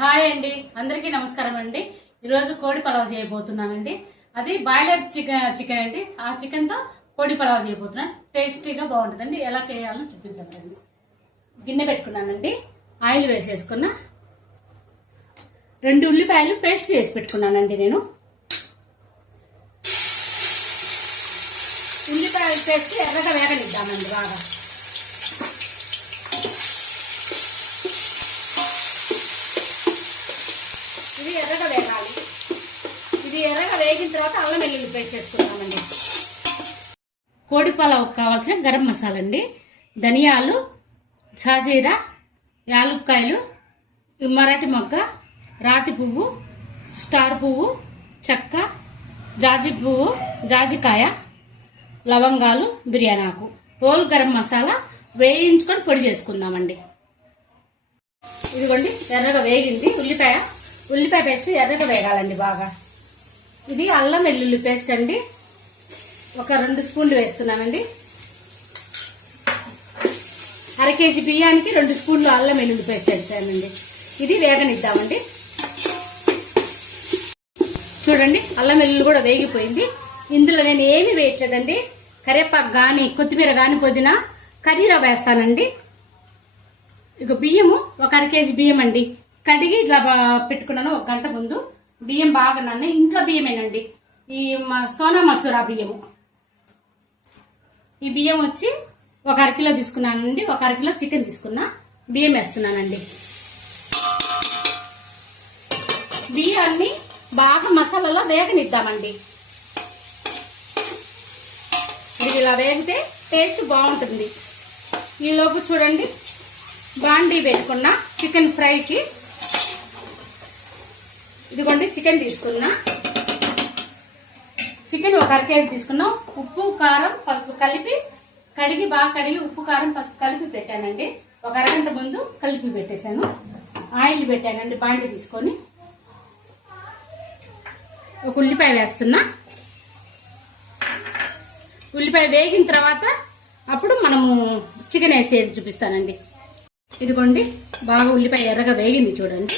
Hi అండి, అందరికీ నమస్కారం అండి. ఈరోజు కోడి పలావ్ చేయబోతున్నానండి. అది బాయిలర్ చికెన్ అండి. ఆ చికెన్ తో కోడి పలావ్ చేయబోతున్నాను. టేస్టీగా బాగుంటుందండి. ఎలా చేయాలో చూపిద్దామండి. గిన్నె పెట్టుకున్నానండి, ఆయిల్ వేసేసుకున్నా. 2 ఉల్లిపాయలు పేస్ట్ చేసి పెట్టుకున్నానండి. నేను ఉల్లిపాయలు పేస్ట్ ఎర్రగా వేగనిద్దామండి బాగా. ఇది ఎర్రగా వేగాలి. ఇది ఎర్రగా వేగిన తర్వాత అల్లం వెల్లుల్లి పేస్ట్ వేసుకుంటామండి. కోడి పలావ్ కావాల్సిన గరం మసాలా అండి. ధనియాలు, షాజీరా, యాలుక్కాయలు, మరాఠీ మొగ్గ, రాతి పువ్వు, స్టార్ పువ్వు, చెక్క, జాజి పువ్వు, జాజికాయ, లవంగాలు, బిర్యానీ ఆకు, హోల్ గరం మసాలా వేయించుకొని పొడి చేసుకుందామండి. ఇదిగోండి ఎర్రగా వేగింది. ఉల్లిపాయ పేస్ట్ ఎర్రగా వేగాలండి బాగా. ఇది అల్లం వెల్లుల్లి పేస్ట్ అండి. ఒక 2 స్పూన్లు వేస్తున్నానండి. 1/2 కేజీ బియ్యానికి 2 స్పూన్లు అల్లం వెల్లుల్లి పేస్ట్ వేస్తానండి. ఇది వేగనిద్దామండి. చూడండి అల్లం వెల్లుల్లి కూడా వేగిపోయింది. ఇందులో నేను ఏమి వేయట్లేదండి. కరివేపాకు కానీ, కొత్తిమీర కానీ, పుదీనా, కర్రీరా వేస్తానండి. ఇక బియ్యము ఒక 1/2 కేజీ బియ్యం అండి. కడిగి ఇట్లా పెట్టుకున్నాను 1 గంట ముందు. బియ్యం బాగా నాన్న, ఇంట్లో బియ్యమేనండి. ఈ సోనా మసూరా బియ్యము. ఈ బియ్యం వచ్చి ఒక 1/2 కిలో తీసుకున్నానండి. ఒక 1/2 కిలో చికెన్ తీసుకున్నా. బియ్యం వేస్తున్నానండి. బియ్యాన్ని బాగా మసాలాలో వేగనిద్దామండి. ఇది ఇలా వేగితే టేస్ట్ బాగుంటుంది. ఈలోపు చూడండి బాండీ పెట్టుకున్న చికెన్ ఫ్రైకి. ఇదిగోండి చికెన్ తీసుకున్నా. చికెన్ ఒక 1/2 కేజీ తీసుకున్నాం. ఉప్పు, కారం, పసుపు కలిపి బాగా కడిగి ఉప్పు, కారం, పసుపు కలిపి పెట్టానండి. ఒక అరగంట ముందు కలిపి పెట్టేశాను. ఆయిల్ పెట్టానండి బాండీ తీసుకొని. ఒక ఉల్లిపాయ వేస్తున్నా. ఉల్లిపాయ వేగిన తర్వాత అప్పుడు మనము చికెన్ వేసేది చూపిస్తానండి. ఇదిగోండి బాగా ఉల్లిపాయ ఎర్రగా వేగింది చూడండి.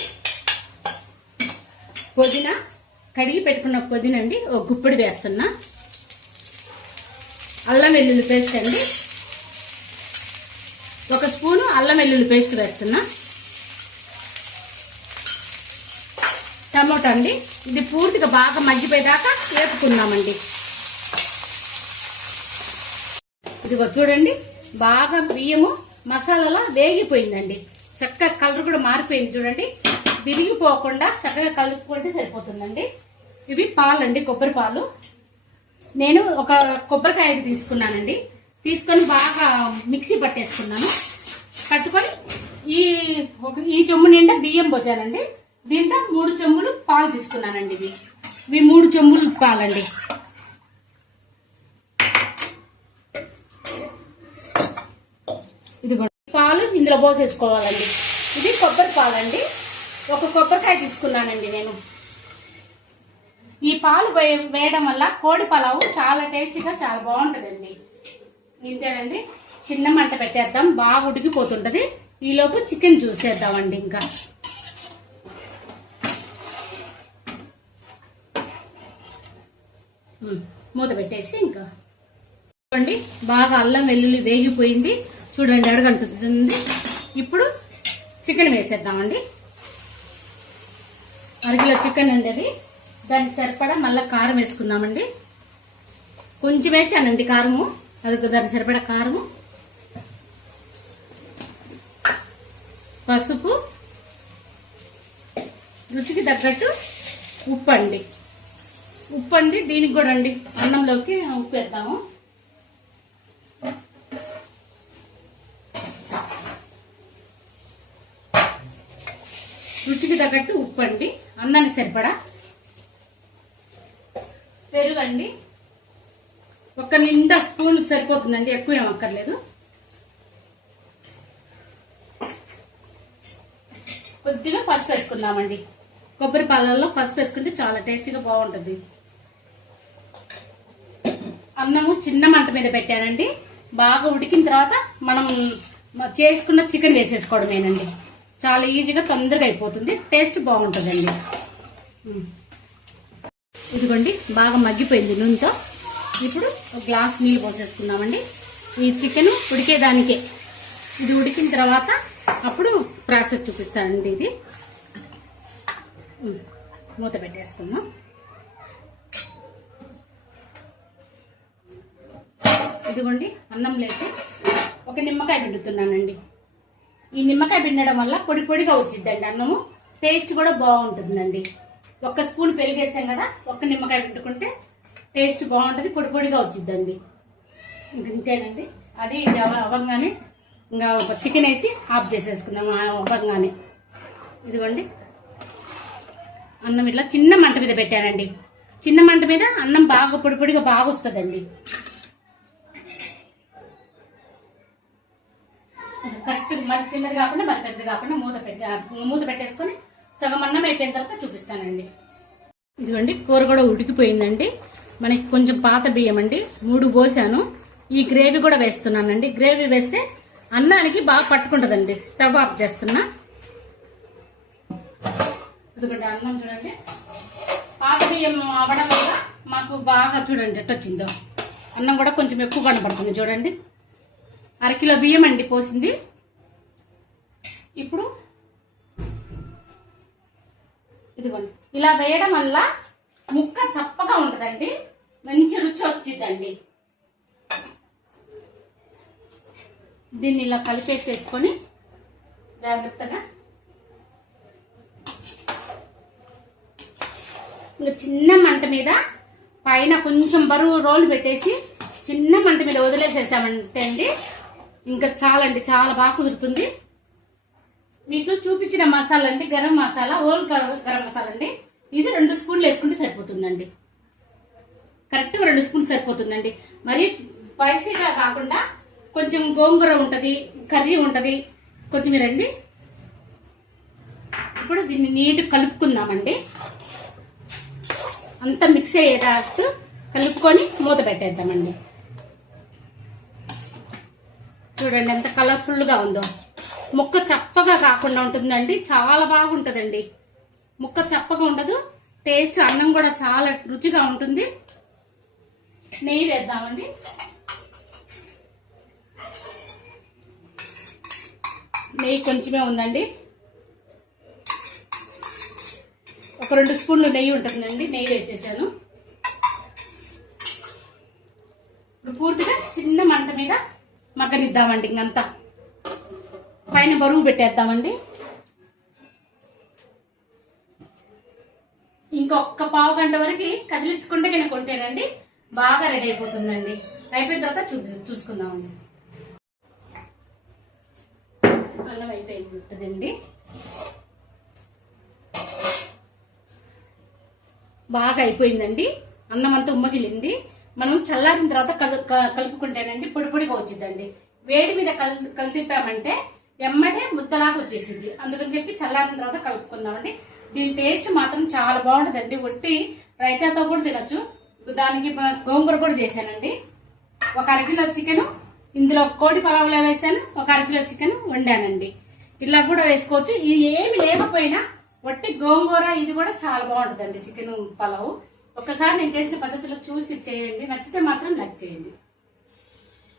పుదీనా, కడిగి పెట్టుకున్న పుదీనా అండి ఒక గుప్పిడి వేస్తున్నా. అల్లం వెల్లుల్లి పేస్ట్ అండి 1 స్పూను అల్లం వెల్లుల్లి పేస్ట్ వేస్తున్నా. టమోటా అండి. ఇది పూర్తిగా బాగా మగ్గిపోయేదాకా వేపుకుందామండి. ఇదిగో చూడండి బాగా బియ్యము మసాలాలో వేగిపోయిందండి. చక్కగా కలర్ కూడా మారిపోయింది చూడండి. విరిగిపోకుండా చక్కగా కలుపుకుంటే సరిపోతుందండి. ఇవి పాలండి, కొబ్బరి పాలు. నేను ఒక కొబ్బరికాయ తీసుకున్నానండి. తీసుకొని బాగా మిక్సీ పట్టేసుకున్నాను. పట్టుకొని ఈ చెంబు నిండా బియ్యం పోసానండి. దీంతో 3 చెంబులు పాలు తీసుకున్నానండి. ఇవి 3 చెంబులు పాలండి. ఇది పాలు ఇందులో పోసేసుకోవాలండి. ఇది కొబ్బరి పాలండి. ఒక కొబ్బరికాయ తీసుకున్నానండి నేను. ఈ పాలు వేయడం వల్ల కోడి పలావు చాలా టేస్టీగా చాలా బాగుంటుందండి. ఇంతేనండి. చిన్న మంట పెట్టేద్దాం, బాగా ఉడికిపోతుంటది. ఈలోపు చికెన్ చూసేద్దామండి. ఇంకా మూత పెట్టేసి ఇంకా చూడండి బాగా అల్లం వెల్లుల్లి వేగిపోయింది చూడండి, అడగంటుంది. ఇప్పుడు చికెన్ వేసేద్దామండి. 1/2 కిలో చికెన్ అండి అది. దానికి సరిపడా మళ్ళీ కారం వేసుకుందామండి. కొంచెం వేసానండి కారము. అది దానికి సరిపడా కారము, పసుపు, రుచికి తగ్గట్టు ఉప్పు అండి. దీనికి కూడా అండి అన్నంలోకి ఉప్పు వేద్దాము. రుచికి తగ్గట్టు ఉప్పు అండి. అన్నానికి సరిపడా పెరుగు అండి. 1 నిండా స్పూన్ సరిపోతుందండి, ఎక్కువ ఏం అక్కర్లేదు. కొద్దిగా పసుపు వేసుకుందామండి. కొబ్బరి పాలల్లో పసుపు వేసుకుంటే చాలా టేస్టీగా బాగుంటుంది. అన్నము చిన్న మంట మీద పెట్టానండి. బాగా ఉడికిన తర్వాత మనం చేసుకున్న చికెన్ వేసేసుకోవడమేనండి. చాలా ఈజీగా తొందరగా అయిపోతుంది, టేస్ట్ బాగుంటుందండి. ఇదిగోండి బాగా మగ్గిపోయింది నూనెతో. ఇప్పుడు ఒక గ్లాస్ నీళ్ళు పోసేసుకున్నామండి. ఈ చికెన్ ఉడికేదానికే, ఇది ఉడికిన తర్వాత అప్పుడు ప్రాసెస్ చూపిస్తానండి. ఇది మూత పెట్టేసుకుందాం. ఇదిగోండి అన్నం లేసి ఒక నిమ్మకాయ పిండుతున్నానండి. ఈ నిమ్మకాయ పిండడం వల్ల పొడి పొడిగా వచ్చిద్దండి అన్నము, టేస్ట్ కూడా బాగుంటుందండి. ఒక్క స్పూన్ పెరిగేసాం కదా, ఒక్క నిమ్మకాయ పిండుకుంటే టేస్ట్ బాగుంటుంది, పొడి పొడిగా వచ్చిద్దండి. ఇంతేనండి. అది అవ్వగానే ఇంకా చికెన్ వేసి ఆఫ్ చేసేసుకుందాం. అవ్వగానే ఇదిగోండి అన్నం ఇట్లా చిన్న మంట మీద పెట్టానండి. చిన్న మంట మీద అన్నం బాగా పొడి పొడిగా బాగా వస్తుందండి. కరెక్ట్ మరి చిన్నది కాకుండా మరి పెద్దది కాకుండా మూత పెట్టేసుకొని సగం అన్నం అయిపోయిన తర్వాత చూపిస్తానండి. ఇదిగోండి కూర కూడా ఉడికిపోయిందండి. మనకి కొంచెం పాత బియ్యం అండి 3 పోసాను. ఈ గ్రేవీ కూడా వేస్తున్నానండి. గ్రేవీ వేస్తే అన్నానికి బాగా పట్టుకుంటుందండి. స్టవ్ ఆఫ్ చేస్తున్నా. ఇదిగోండి అన్నం చూడండి, పాత బియ్యం అవ్వడం వల్ల మాకు బాగా చూడండి ఎట్టు వచ్చిందో. అన్నం కూడా కొంచెం ఎక్కువ కనపడుతుంది చూడండి. 1/2 కిలో బియ్యం అండి పోసింది. ఇప్పుడు ఇదిగోండి ఇలా వేయడం వల్ల ముక్క చప్పగా ఉంటుందండి, మంచి రుచి వచ్చిందండి. దీన్ని ఇలా కలిపేసేసుకొని జాగ్రత్తగా ఇంకా చిన్న మంట మీద పైన కొంచెం బరువు రోలు పెట్టేసి చిన్న మంట మీద వదిలేసేసామంటే అండి ఇంకా చాలా అండి, చాలా బాగా కుదురుతుంది. మీకు చూపించిన మసాలా అండి గరం మసాలా, హోల్ గరం మసాలా అండి. ఇది 2 స్పూన్లు వేసుకుంటే సరిపోతుందండి. కరెక్ట్గా 2 స్పూన్లు సరిపోతుందండి. మరి స్పైసీగా కాకుండా కొంచెం గోంగూర ఉంటుంది, కర్రీ ఉంటుంది, కొత్తిమీర అండి. ఇప్పుడు దీన్ని నీట్ కలుపుకుందామండి. అంతా మిక్స్ అయ్యేటట్టు కలుపుకొని మూత పెట్టేద్దామండి. చూడండి ఎంత కలర్ఫుల్గా ఉందో. ముక్క చప్పగా కాకుండా ఉంటుందండి, చాలా బాగుంటుందండి. ముక్క చప్పగా ఉండదు, టేస్ట్ అన్నం కూడా చాలా రుచిగా ఉంటుంది. నెయ్యి వేద్దామండి. నెయ్యి కొంచెమే ఉందండి, ఒక 2 స్పూన్లు నెయ్యి ఉంటుందండి. నెయ్యి వేసేసాను. ఇప్పుడు పూర్తిగా చిన్న మంట మీద మగ్గనిద్దామండి. ఇంకంతా పైన బరువు పెట్టేద్దామండి. ఇంకొక పావు గంట వరకు కదిలించుకుంటే కనుక కొంటేనండి బాగా రెడీ అయిపోతుందండి. అయిపోయిన తర్వాత చూసుకుందామండి. అన్నం అయిపోయిందండి. బాగా అయిపోయిందండి. అన్నం అంతా ఉమ్మగిలింది. మనం చల్లారిన తర్వాత కలుపుకుంటేనండి పొడి పొడిగా వచ్చిందండి. వేడి మీద కలిపామంటే ఎమ్మటే ముద్దలాగా వచ్చేసింది. అందుకని చెప్పి చల్లారిన తర్వాత కలుపుకుందామండి. దీని టేస్ట్ మాత్రం చాలా బాగుంటుందండి. ఒట్టి రైతాతో కూడా తినొచ్చు. దానికి గోంగూర కూడా చేశానండి. ఒక 1/2 కిలో చికెన్ ఇందులో కోడి పలావులో వేసాను, ఒక 1/2 కిలో చికెన్ వండానండి. ఇలా కూడా వేసుకోవచ్చు. ఇది ఏమి లేకపోయినా వట్టి గోంగూర ఇది కూడా చాలా బాగుంటుందండి చికెన్ పలావు. ఒకసారి నేను చేసిన పద్ధతిలో చూసి చేయండి. నచ్చితే మాత్రం లైక్ చేయండి.